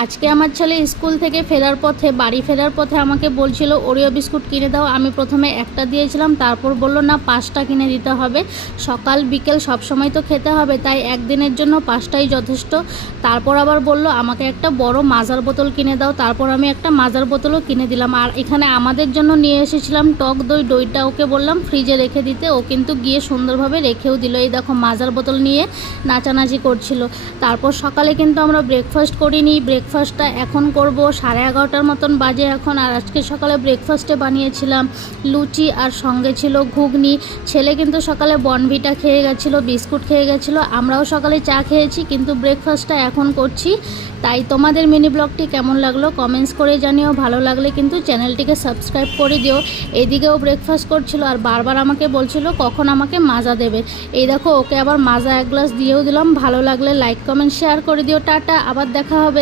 আজকে আমার ছেলে স্কুল থেকে বাড়ি ফেরার পথে আমাকে বলছিল ওরিও বিস্কুট কিনে দাও। আমি প্রথমে একটা দিয়েছিলাম, তারপর বলল না 5টা কিনে দিতে হবে, সকাল বিকেল সব সময় তো খেতে হবে, তাই একদিনের জন্য 5টাই যথেষ্ট। তারপর আবার বলল আমাকে একটা বড় মাজার বোতল কিনে দাও, তারপর আমি একটা মাজার বোতলও কিনে দিলাম। আর এখানে আমাদের জন্য নিয়ে এসেছিলাম টক দই, দইটা ওকে বললাম ফ্রিজে রেখে দিতে, ও কিন্তু গিয়ে সুন্দরভাবে রেখেও দিল। এই দেখো মাজার বোতল নিয়ে নাচানাচি করছিল। তারপর সকালে কিন্তু আমরা ব্রেকফাস্ট করিনি, ব্রেকফাস্টটা এখন করব। 11:30 মতন বাজে এখন। আর আজকে সকালে ব্রেকফাস্টে বানিয়েছিলাম লুচি আর সঙ্গে ছিল ঘুগনি। ছেলে কিন্তু সকালে বনভিটা খেয়ে গেছিলো, বিস্কুট খেয়ে গেছিলো, আমরাও সকালে চা খেয়েছি, কিন্তু ব্রেকফাস্টটা এখন করছি। তাই তোমাদের মিনি ব্লগটি কেমন লাগলো কমেন্টস করে জানিও। ভালো লাগলে কিন্তু চ্যানেলটিকে সাবস্ক্রাইব করে দিও। এইদিকেও ব্রেকফাস্ট করছিল আর বারবার আমাকে বলছিল কখন আমাকে মাজা দেবে। এই দেখো ওকে আবার মাজা 1 গ্লাস দিয়েও দিলাম। ভালো লাগলে লাইক কমেন্ট শেয়ার করে দিও। টাটা, আবার দেখা হবে।